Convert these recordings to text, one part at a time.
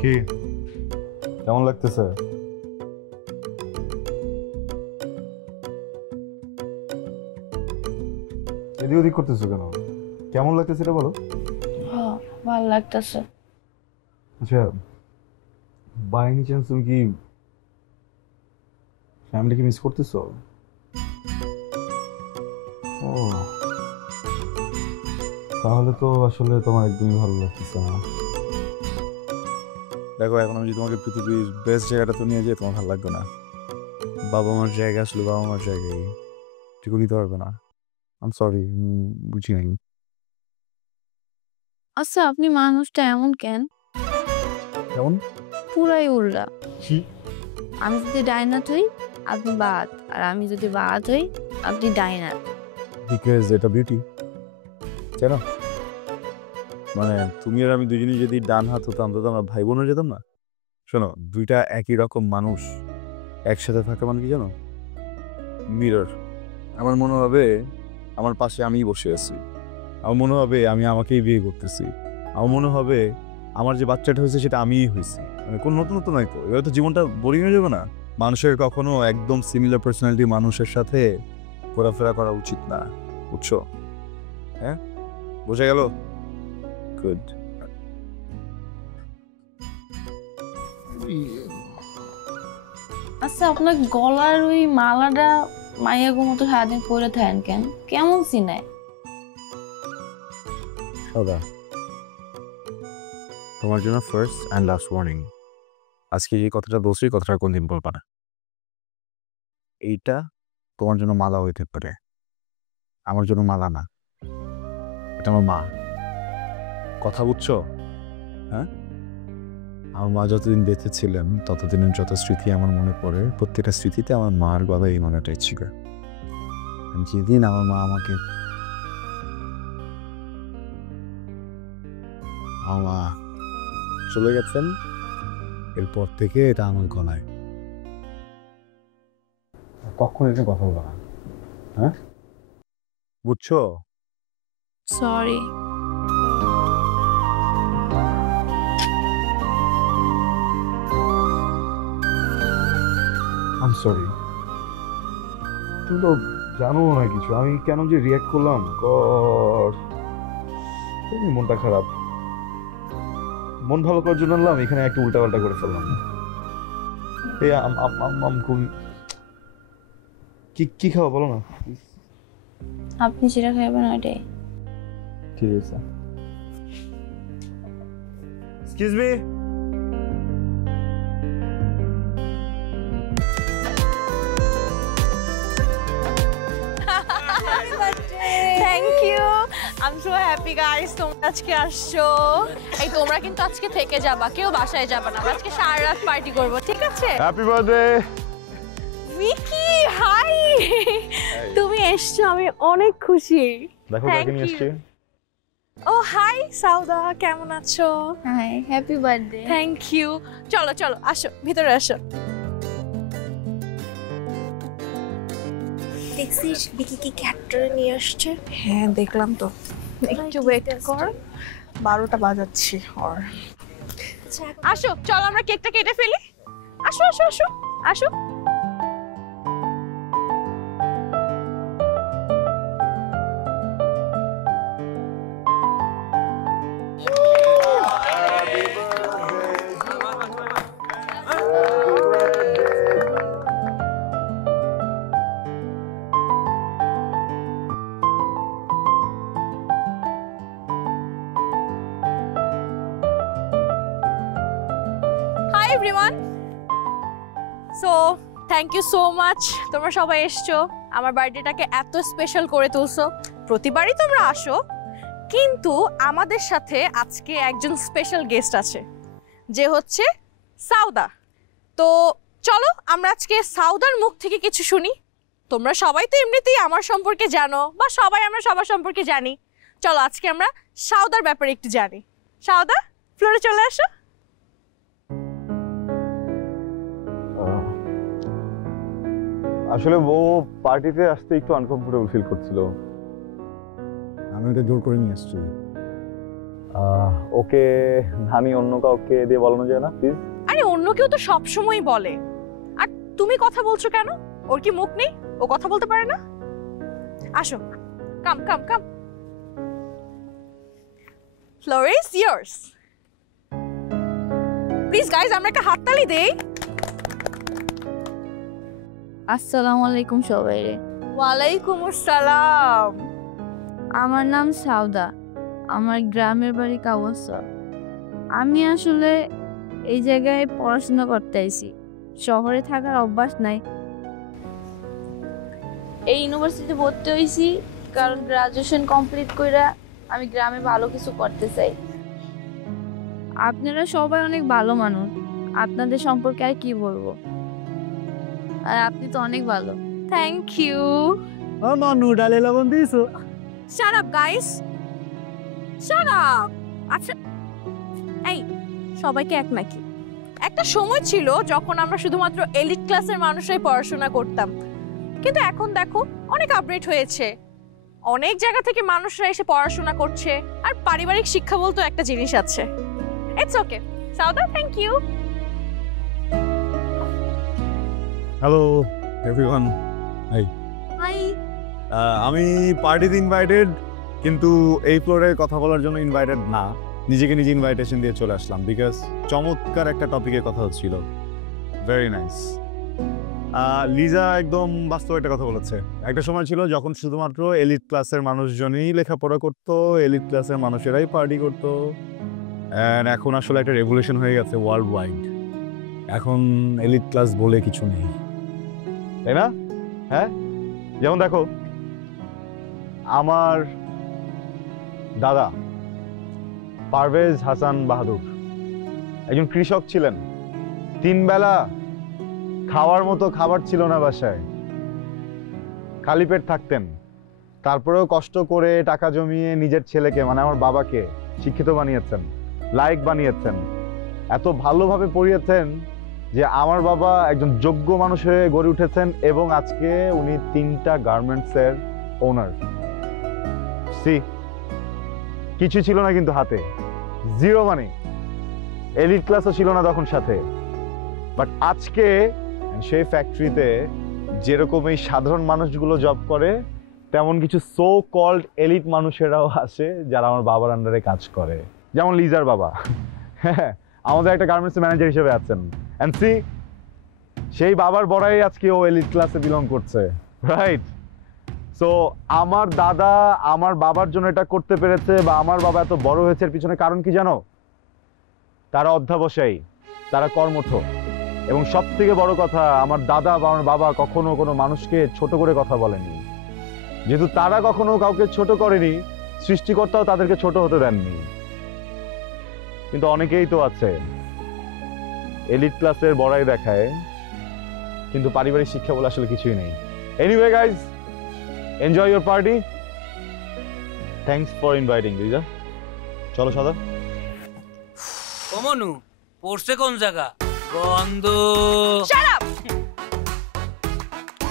কি কেমন লাগতেছে? এদিক ওদিক করতেছো কেন? কেমন লাগতেছে এটা বলো। হ্যাঁ, ভালো লাগতেছে। আচ্ছা, বাই এনি চান্স তুমি কি ফ্যামিলিকে মিস করতেছো? ও, তাহলে তো আসলে তোমার একদমই ভালো লাগতেছে না। দেখো, এখন আমি যদি তোমাকে পৃথিবীর বেস্ট জায়গাটা তো নিয়ে যাই, তোমার ভালো লাগবে না। বাবা মার জায়গা আসলে বাবা মার জায়গায়, ঠিক নিতে পারবে না। আম সরি, বুঝি নাই। আচ্ছা, আপনি মানুষটা এমন কেন? কেমন? পুরাই উল্টা। কি? আমি যদি ডাইনাট হই, আপনি বাদ, আর আমি যদি বাদ হই, আপনি ডাইনাট। বিকজ এটা বিউটি, তাই না? মানে তুমি আর আমি দুজনেই যদি ডান হাত হতাম তো আমরা ভাই বোন হয়ে যেতাম না? শোনো, দুইটা একই রকম মানুষ একসাথে থাকা মানে কি জানো? মিরর। আমার মনে হবে আমার পাশে আমিই বসে আছি, আমার মনে হবে আমি আমাকেই বিয়ে করতেছি, আমার মনে হবে আমার যে বাচ্চাটা হয়েছে সেটা আমিই হয়েছি। মানে কোনো নতুন নতুন নাই তো, এবার তো জীবনটা বোরিং হয়ে যাবে না? মানুষের কখনো একদম সিমিলার পার্সোনালিটি মানুষের সাথে ঘোরাফেরা করা উচিত না, বুঝছো? হ্যাঁ, বোঝা গেল? গুড। আচ্ছা, আপনার গলার ওই মালাটা মাইয়াগো মতো সারাদিন পরে থাকেন কেন? কেমন চিনায়? সদা, তোমার জন্য ফার্স্ট অ্যান্ড লাস্ট ওয়ার্নিং। আজকে এই কথাটা বলছি, কথাটা কোনদিন বলবা না। এইটা তোমার জন্য মালা হইতে পারে, আমার জন্য মালা না। এটা আমার মা, কথা বুঝছো? হ্যাঁ, আমার মা যতদিন বেঁচে ছিলেন ততদিনের যত স্মৃতি আমার মনে পড়ে, প্রত্যেকটা স্মৃতিতে আমার মার গলা এই মালাটাই ছিল। যেদিন আমার মা আমাকে আমার মা চলে গেছেন, এরপর থেকে এটা আমার গলায়। কখন এটা কথা বলো না, হ্যাঁ? বুঝছো? সরি। আম সরি। তুমি তো জানো না কিছু, আমি কেন যে রিয়াক্ট করলাম, গড, মনটা খারাপ। মন ভালো করার জন্য আনলাম, এখানে একটা উল্টা পাল্টা করে ফেললাম। এই খুবই, কি কি খাওয়া বলো না। আপনি যেটা খাইবেন ওইটাই। ঠিক আছে। Excuse me. Thank you, I am so happy guys, তোমরা আজকে আসছো। এই তোমরা কিন্তু আজকে থেকে যাবা, কেউ বাসায় যাবা না, আমরা আজকে সারা রাত পার্টি করব, ঠিক আছে? Happy birthday. ভিকি, হাই, তুমি এসছো, আমি অনেক খুশি। দেখো Thank কাকে নিয়ে you. এসেছি। ও হাই সাউদা, কেমন আছো? Hi, happy birthday. Thank you. চলো চলো, আসো ভিতরে আসো। দেখছিস বিকি কি ক্যারেক্টারে নিয়ে আসছে? হ্যাঁ দেখলাম তো, একটু ওয়েট কর, 12টা বাজাচ্ছি। ওর আসো, চলো আমরা কেকটা কেটে ফেলি। আসো আসো আসো আসো। Hi everyone, so thank you so much, তোমরা সবাই এসছো, আমার বার্থডেটাকে এত স্পেশাল করে তুলছো। প্রতিবারই তোমরা আসো, কিন্তু আমাদের সাথে আজকে একজন স্পেশাল গেস্ট আছে, যে হচ্ছে সাউদা। তো চলো আমরা আজকে সাউদার মুখ থেকে কিছু শুনি। তোমরা সবাই তো এমনিতেই আমার সম্পর্কে জানো, বা সবাই আমরা সবার সম্পর্কে জানি। চলো আজকে আমরা সাউদার ব্যাপারে একটু জানি। সাউদা, ফ্লোরে চলে আসো। আসলে ও পার্টিতে আসতে একটু আনকমফোর্টেবল ফিল করছিল। আমি ওটা জোর করে নিয়ে আসছি। ওকে আমি অন্য কাউকে দিয়ে বলানো যায় না প্লিজ? আরে অন্য কেউ তো সব সময় বলে, আর তুমি কথা বলছো কেন? ওর কি মুখ নেই? ও কথা বলতে পারে না? আসো, come come come. Floor is yours. Please guys, আমরা একটা হাততালি দেই। আসসালামু আলাইকুম সবাই। ওয়ালাইকুম আসসালাম। আমার নাম সাউদা, আমার গ্রামের বাড়ি কাওয়াসর। আমি আসলে এই জায়গায় পড়াশোনা করতে আইছি, শহরে থাকার অভ্যাস নাই। এই ইউনিভার্সিটিতে ভর্তি হয়েছি কারণ গ্রাজুয়েশন কমপ্লিট কইরা আমি গ্রামে ভালো কিছু করতে চাই। আপনারা সবাই অনেক ভালো মানুষ, আপনাদের সম্পর্কে আর কি বলবো। আর আপনি তো অনেক ভালো। Thank you. মানু ডালে লবণ দিয়েছো? Shut up guys, shut up. আচ্ছা এই সবাইকে এক নাকি? একটা সময় ছিল যখন আমরা শুধুমাত্র এলিট ক্লাসের মানুষরাই পড়াশোনা করতাম, কিন্তু এখন দেখো অনেক আপডেট হয়েছে। অনেক জায়গা থেকে মানুষরা এসে পড়াশোনা করছে, আর পারিবারিক শিক্ষা বলতে একটা জিনিস আছে। It's okay Sauda, thank you. Hello everyone. Hi. আমি পার্টিতে ইনভাইটেড, কিন্তু এই ফ্লোরে কথা বলার জন্য ইনভাইটেড না। নিজেকে নিজে ইনভাইটেশন দিয়ে চলে আসলাম বিকজ চমৎকার একটা টপিকের কথা হচ্ছিল। Very nice. লিজা একদম বাস্তব একটা কথা বলেছে। একটা সময় ছিল যখন শুধুমাত্র এলিট ক্লাসের মানুষজনই লেখাপড়া করতো, এলিট ক্লাসের মানুষেরাই পার্টি করতো। অ্যান্ড এখন আসলে একটা রেভলিউশন হয়ে গেছে ওয়ার্ল্ড ওয়াইড। এখন এলিট ক্লাস বলে কিছু নেই, তাই না? হ্যাঁ, যেমন দেখো আমার দাদা পারভেজ হাসান বাহাদুর একজন কৃষক ছিলেন। 3 বেলা খাওয়ার মতো খাবার ছিল না বাসায়, খালি পেট থাকতেন। তারপরেও কষ্ট করে টাকা জমিয়ে নিজের ছেলেকে মানে আমার বাবাকে শিক্ষিত বানিয়েছেন, লায়ক বানিয়েছেন, এত ভালোভাবে পড়িয়েছেন যে আমার বাবা একজন যোগ্য মানুষ হয়ে গড়ে উঠেছেন এবং আজকে উনি 3টা গার্মেন্টসের ওনার। সি কিছু ছিল না কিন্তু হাতে, জিরো মানি, এলিট ক্লাসও ছিল না তখন সাথে। বাট আজকে সেই ফ্যাক্টরিতে যেরকম এই সাধারণ মানুষগুলো জব করে, তেমন কিছু সো কল্ড এলিট মানুষেরাও আছে যারা আমার বাবার আন্ডারে কাজ করে। যেমন লিজার বাবা, হ্যাঁ, আমাদের একটা গার্মেন্টস ম্যানেজার হিসেবে আছেন। এন্ড সি সেই বাবার বড়াই আজকে ও এলিট ক্লাসে বিলং করছে, রাইট? সো আমার দাদা আমার বাবার জন্য এটা করতে পেরেছে বা আমার বাবা এত বড় হয়েছে, এর পিছনে কারণ কি জানো? তারা অধ্যাবসায়ী, তারা কর্মঠ, এবং সব থেকে বড় কথা আমার দাদা বা আমার বাবা কখনো কোনো মানুষকে ছোট করে কথা বলেনি। যেহেতু তারা কখনো কাউকে ছোট করেনি, সৃষ্টিকর্তাও তাদেরকে ছোট হতে দেননি। কিন্তু অনেকেই তো আছে এলিট ক্লাসের বড়াই দেখায়, কিন্তু পারিবারিক শিক্ষা বলে আসলে কিছুই নেই। Anyway guys, enjoy your party. Thanks for inviting Liza. চলো সাদা। ও মনু, পড়ছে কোন জায়গা? গন্ধ। Shut up.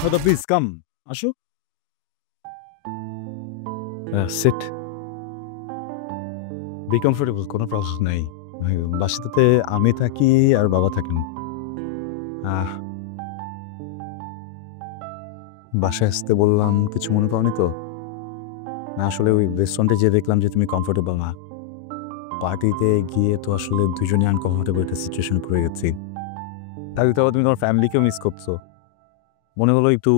সাদা প্লিজ কাম, আসো। সিট, বি কমফোর্টেবল, কোনো প্রবলেম নেই। বাসাতে আমি থাকি আর বাবা থাকেন। বাসায় আসতে বললাম, কিছু মনে পাওনি তো? না, আসলে ওই রেস্টুরেন্টে যেয়ে দেখলাম যে তুমি কমফোর্টেবল না। পার্টিতে গিয়ে তো আসলে দুজনে আনকমফোর্টেবল একটা সিচুয়েশনে পড়ে গেছি। তাহলে তো তুমি তোমার ফ্যামিলিকেও মিস করছো। মনে হলো একটু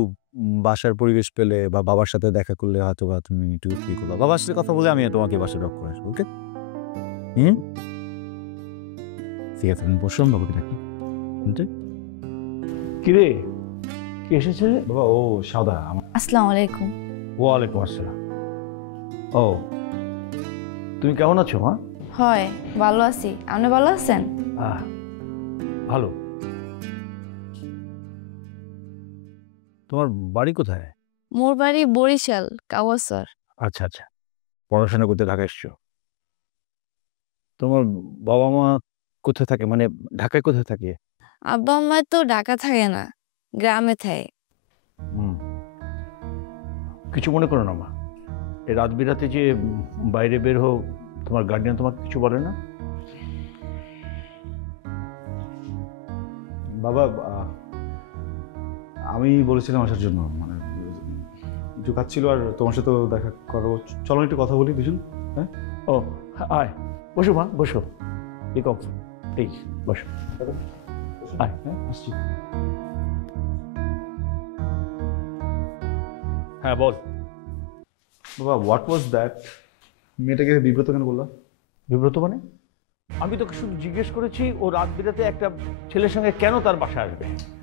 বাসার পরিবেশ পেলে বা বাবার সাথে দেখা করলে হয়তো বা তুমি একটু ফ্রি করবা। বাবার সাথে কথা বলে আমি তোমাকে বাসা ড্রপ করে আসবো, ওকে? ঠিক আছে, আমি বসলাম, বাবাকে ডাকি। কিরে, কি এসেছে? বাবা, ও সাদা। আসসালামু আলাইকুম। ওয়ালাইকুম আসসালাম। ও, তুমি কেমন আছো মা? হয়, ভালো আছি। আপনি ভালো আছেন? ভালো। তোমার বাড়ি কোথায়? মোর বাড়ি বরিশাল, কাওয়াসর। আচ্ছা আচ্ছা, পড়াশোনা করতে ঢাকা এসছো। তোমার বাবা মা কোথায় থাকে, মানে ঢাকায় কোথায় থাকে? আব্বা আম্মা তো ঢাকা থাকে না, গ্রামে থাকে। কিছু মনে করো না মা, এই রাত বিরাতে যে বাইরে বের হো, তোমার গার্ডিয়ান তোমাকে কিছু বলে না? বাবা, আমি বলেছিলাম আসার জন্য, মানে একটু কাজ ছিল আর তোমার সাথে দেখা করো। চলো একটু কথা বলি দুজন। ও আয়, বসো মা, বসো। প্লিজ বসো। আয়। হ্যাঁ, আসছি। হ্যাঁ বল। বাবা, হোয়াট ওয়াজ দ্যাট? মেয়েটাকে বিব্রত কেন বললাম? বিব্রত মানে? আমি তোকে শুধু জিজ্ঞেস করেছি ও রাত বিরাতে একটা ছেলের সঙ্গে কেন তার বাসায় আসবে।